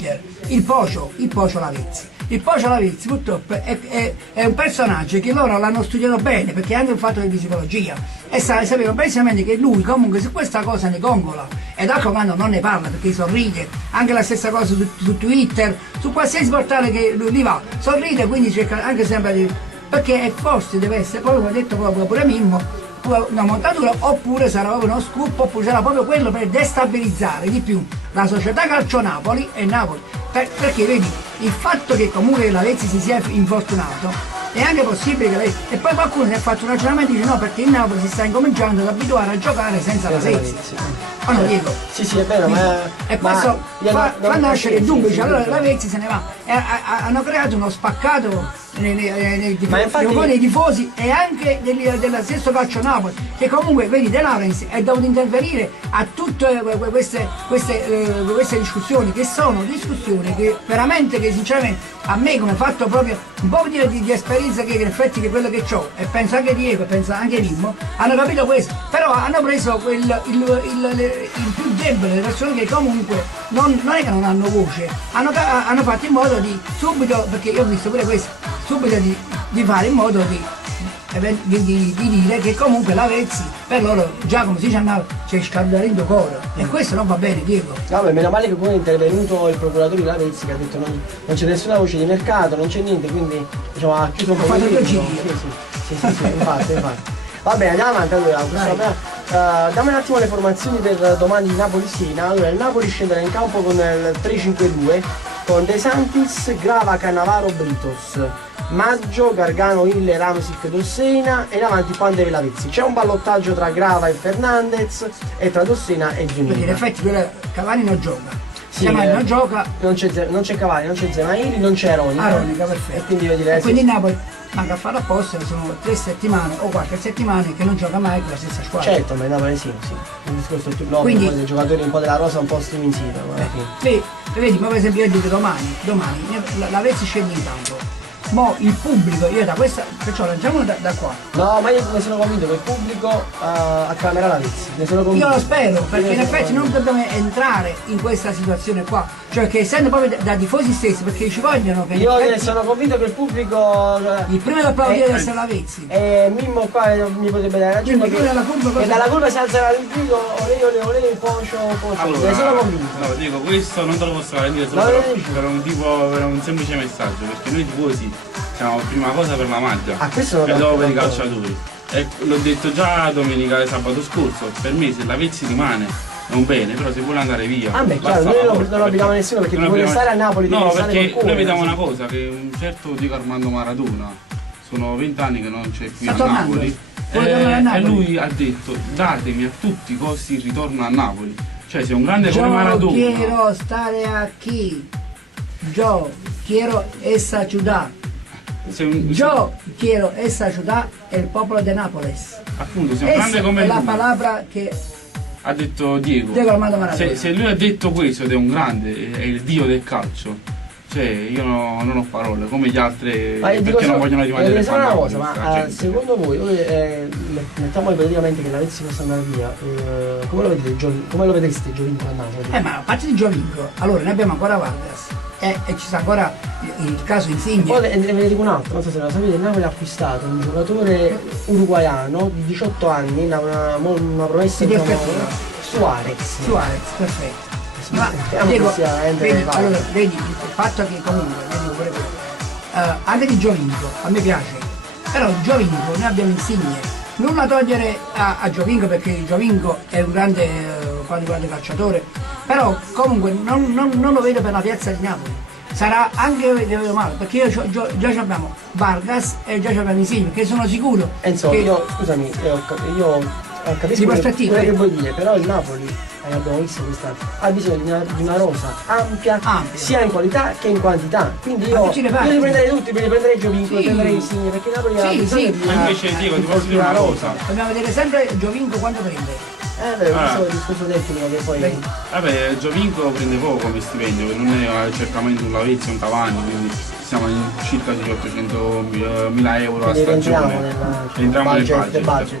il Pocio Lavezzi. Il Pocio Lavezzi purtroppo è un personaggio che loro l'hanno studiato bene, perché hanno fatto di psicologia e sapevano benissimo che lui comunque su questa cosa ne gongola e da comando non ne parla, perché sorride. Anche la stessa cosa su Twitter, su qualsiasi portale che lui va, sorride, quindi cerca anche sempre di... perché forse deve essere, poi come ha detto proprio pure Mimmo, una montatura, oppure sarà proprio uno scoop, oppure sarà proprio quello per destabilizzare di più la società calcio Napoli e Napoli. Perché vedi, il fatto che comunque Lavezzi si sia infortunato è anche possibile che lei... E poi qualcuno si è fatto un ragionamento e dice no, perché il Napoli si sta incominciando ad abituare a giocare senza Lavezzi. Ma non dico. Sì, è vero, e questo fa nascere il dubbio, dice allora Lavezzi se ne va. E hanno creato uno spaccato nei tifosi e anche dello stesso calcio Napoli, che comunque vedi De Laurentiis è dovuto intervenire a tutte queste discussioni, che sono discussioni che veramente, che sinceramente a me, come fatto proprio un po' di esperienza, che in effetti che quello che ho, e penso anche Diego e penso anche Mimmo, hanno capito questo, però hanno preso il più debole, le persone che comunque non è che non hanno voce, hanno fatto in modo di subito, perché io ho visto pure questo, subito di fare in modo di dire che comunque Lavezzi per loro già, come si dice a Napoli, c'è scardando cuore, e questo non va bene, Diego. Vabbè, meno male che poi è intervenuto il procuratore di Lavezzi, che ha detto non c'è nessuna voce di mercato, non c'è niente, quindi diciamo ha chiuso un po' il libro. Sì, infatti. Va bene, andiamo avanti. Allora, dammi un attimo le formazioni per domani Napoli-Siena. Allora, il Napoli scenderà in campo con il 3-5-2 con De Santis, Grava, Cannavaro, Britos, Maggio, Gargano, Ille, Ramsic, Dossena e in avanti Pandey e Lavezzi. C'è un ballottaggio tra Grava e Fernandez e tra Dossena e Giunita. Perché in effetti Cavani non gioca. Cavani non gioca. Non c'è Cavani, non c'è Zemairi, non c'è Aronica. Aronica, perfetto. E quindi vedi lei. Quindi Napoli manca a farlo apposta, sono 3 settimane o qualche settimana che non gioca mai con la stessa squadra. Certo, ma in Napoli sì. Il discorso è più logico, quindi dei giocatori un po' della rosa un po' striminzita. Vedi, ma per esempio io dico domani Lavezzi scende in campo. Mo il pubblico, io da questa, perciò lanciamo da qua. No, ma io ne sono convinto che il pubblico acclamerà Lavezzi. Ne sono convinto. Io lo spero, perché in effetti non dobbiamo entrare in questa situazione qua. Cioè che essendo proprio da tifosi stessi, perché ci vogliono che... Io ne sono convinto che il pubblico... Il primo da applaudire deve essere Lavezzi. E Mimmo qua mi potrebbe dare ragione. E dalla curva si alzerà il grido, olè, il Pocio. Allora, ne sono convinto. No, dico, questo non te lo posso dire solo per un semplice messaggio, perché noi tifosi siamo prima cosa per la maglia e dopo per i calciatori. E l'ho detto già domenica e sabato scorso, per me se Lavezzi rimane è un bene, però se vuole andare via. Ah beh, chiaro, noi non abbiamo nessuno perché vuole stare a Napoli. No, perché noi vediamo una cosa, che un certo Diego Armando Maradona, sono 20 anni che non c'è qui a Napoli, e lui ha detto datemi a tutti i costi il ritorno a Napoli. Cioè sei un grande come Maradona. Io quiero stare aquí, yo quiero esa ciudad. Yo quiero esa ciudad, el popolo de Nápoles. Appunto, sei un grande come lui. È la parola che ha detto Diego. Armando Maradona. Se lui ha detto questo ed è un grande, è il dio del calcio. Cioè io non ho parole, come gli altri perché non vogliono rimanere a una cosa, ma secondo voi, mettiamo ipoteticamente che Lavezzi possa andare via, come lo vedreste Giovinco a Napoli? Ma a parte di Giovinco, allora noi abbiamo ancora Vargas e ci sta ancora il caso Insigne. Poi ne dico un altro, non so se lo sapete, il Napoli ha acquistato un giocatore uruguaiano di 18 anni, una promessa di Suarez, perfetto. Ma Diego, vedi il fatto che comunque anche di Giovinco a me piace, però Giovinco noi abbiamo Insigne, nulla togliere a Giovinco, perché Giovinco è un grande calciatore, però comunque non lo vedo per la piazza di Napoli. Sarà anche vedo male, perché già abbiamo Vargas e già abbiamo Insigne, che sono sicuro. Enzo, io scusami, io capisco quello che vuoi dire, però il Napoli abbiamo visto quest'anno ha bisogno di una rosa ampia sia in qualità che in quantità, quindi io li prenderei tutti, li prenderei Giovinco, li prenderei Insigne, perché Napoli ha bisogno di invece Diego ti posso dire una cosa, dobbiamo vedere sempre Giovinco quanto prende. Questo è il discorso tecnico che poi... Vabbè, Giovinco prende poco come stipendio, non è certamente un Lavezzi, un Cavani, quindi siamo in circa di 800.000 euro a stagione. Entriamo nel budget.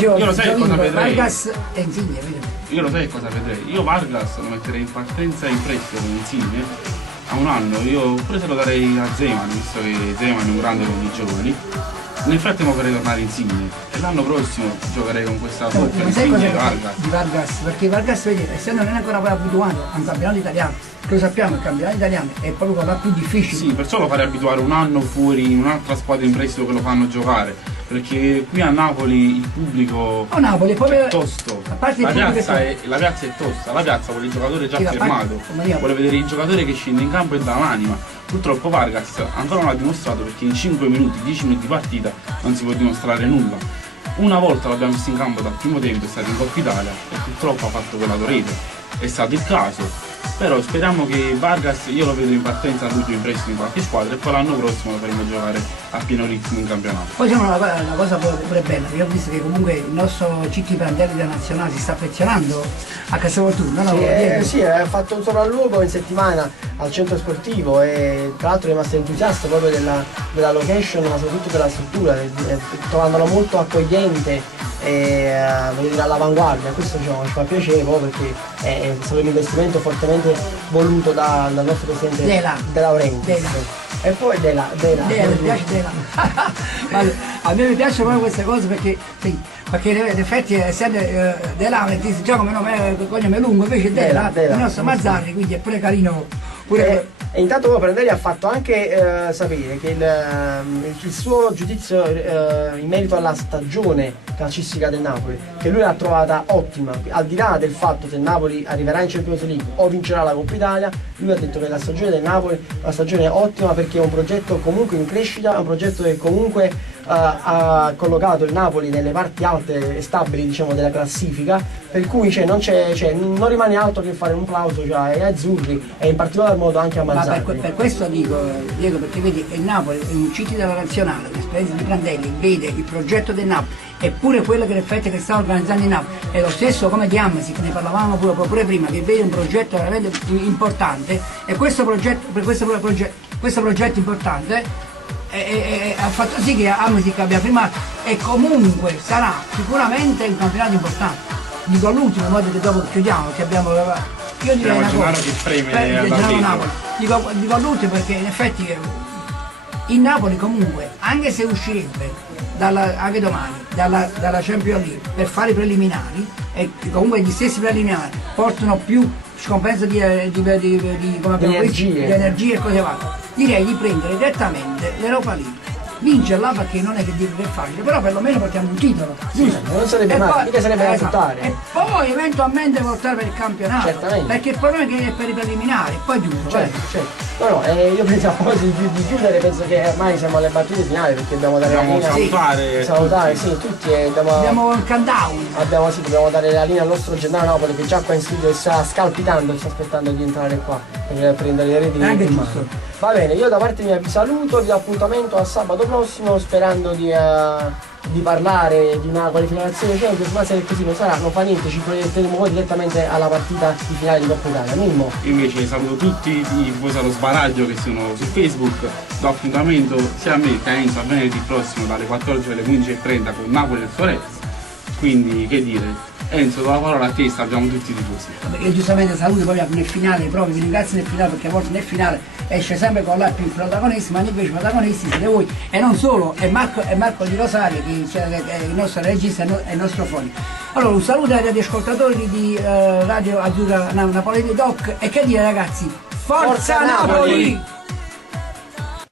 Io lo sai cosa vedrei? Vargas e Insigne, io lo sai cosa vedrei? Io Vargas lo metterei in partenza in prestito insieme a un anno, io pure se lo darei a Zeman, visto che Zeman è un grande con i giovani. Nel frattempo vorrei tornare Insigne e l'anno prossimo giocherei con questa doppia Insigne e Vargas. Di Vargas, perché Vargas, vedete, essendo non è ancora poi abituato a un campionato italiano, che lo sappiamo, il campionato italiano è proprio quello più difficile. Sì, perciò lo farei abituare un anno fuori in un'altra squadra in prestito che lo fanno giocare, perché qui a Napoli il pubblico è tosto, la piazza è tosta, la piazza vuole il giocatore già fermato, vuole vedere il giocatore che scende in campo e dà l'anima. Purtroppo Vargas ancora non l'ha dimostrato, perché in 5 minuti, 10 minuti di partita non si può dimostrare nulla. Una volta l'abbiamo visto in campo dal primo tempo, è stato in Coppa Italia e purtroppo ha fatto quella rete, è stato il caso. Però speriamo che Vargas, io lo vedo in partenza all'ultimo in prestito in qualche squadra e poi l'anno prossimo lo faremo giocare a pieno ritmo in campionato. Poi c'è una cosa pure bella, io ho visto che comunque il nostro Cicchi Prandelli della Nazionale si sta affezionando a Castelvolturno, no? Sì, ha fatto un sopralluogo in settimana al centro sportivo e tra l'altro è rimasto entusiasta proprio della location, ma soprattutto della struttura, trovandolo molto accogliente e all'avanguardia. Questo diciamo, ci fa piacere proprio perché è stato un investimento fortemente voluto dal nostro presidente De Laurentiis. E poi mi piace Dela. A me mi piacciono proprio queste cose perché sì, perché in effetti essendo De Laurentiis già come nome cognome lungo, invece Dela il nostro Mazzarri, quindi è pure carino pure. E intanto poi Prandelli ha fatto anche sapere che il suo giudizio in merito alla stagione calcistica del Napoli, che lui l'ha trovata ottima, al di là del fatto che il Napoli arriverà in Champions League o vincerà la Coppa Italia. Lui ha detto che la stagione del Napoli è una stagione ottima perché è un progetto comunque in crescita, è un progetto che comunque ha collocato il Napoli nelle parti alte e stabili, diciamo, della classifica, per cui non rimane altro che fare un plauso ai azzurri e in particolar modo anche a Mazzarri. Per questo dico, Diego, perché vedi il Napoli è un CT della nazionale, l'esperienza di Prandelli, vede il progetto del Napoli, eppure quello che in effetti che sta organizzando il Napoli è lo stesso come di Amasi, che ne parlavamo pure prima, che vede un progetto veramente importante, e questo progetto importante ha fatto sì che Amasic abbia firmato e comunque sarà sicuramente un campionato importante. Dico all'ultimo, in modo che dopo chiudiamo, che abbiamo, io direi una cosa, dico all'ultimo perché in effetti il Napoli comunque, anche se uscirebbe anche domani dalla Champions League per fare i preliminari, e comunque gli stessi preliminari portano più scompenso di energie e cose varie, direi di prendere direttamente l'Europa League, vincerla, perché non è che è facile, però perlomeno portiamo un titolo, giusto? Non sarebbe male, mica sarebbe da buttare. E poi eventualmente lottare per il campionato, certamente, perché il problema è che è per i preliminari, poi giusto. Certo. No, io pensavo di chiudere, penso che ormai siamo alle battute finali, perché dobbiamo dare la linea. Salutare, sì, tutti. Abbiamo il countdown. Dobbiamo dare la linea al nostro Gennaro Napoli, che già qua in studio sta scalpitando, sta aspettando di entrare qua per prendere le reti in mano. Va bene, io da parte mia vi saluto, vi do appuntamento a sabato prossimo, sperando di parlare di una qualificazione Champions, ma se così non sarà, non fa niente, ci proietteremo poi direttamente alla partita di finale di Coppa Italia. Mimmo. Invece saluto tutti i tifosi allo sbaraglio che sono su Facebook, do appuntamento sia a me che a Enzo a venerdì prossimo dalle 14 alle 15:30 con Napoli e Florence, quindi che dire. Enzo, do la parola a te, salviamo tutti i tifosi. Io giustamente saluto poi nel finale, proprio vi ringrazio nel finale, perché a volte nel finale esce sempre con più protagonisti, ma invece i protagonisti siete voi, e non solo, è Marco Di Rosario, che è il nostro regista e il nostro fonico. Allora un saluto agli ascoltatori di Radio Azzurra Napoli Doc, e che dire ragazzi, Forza Napoli!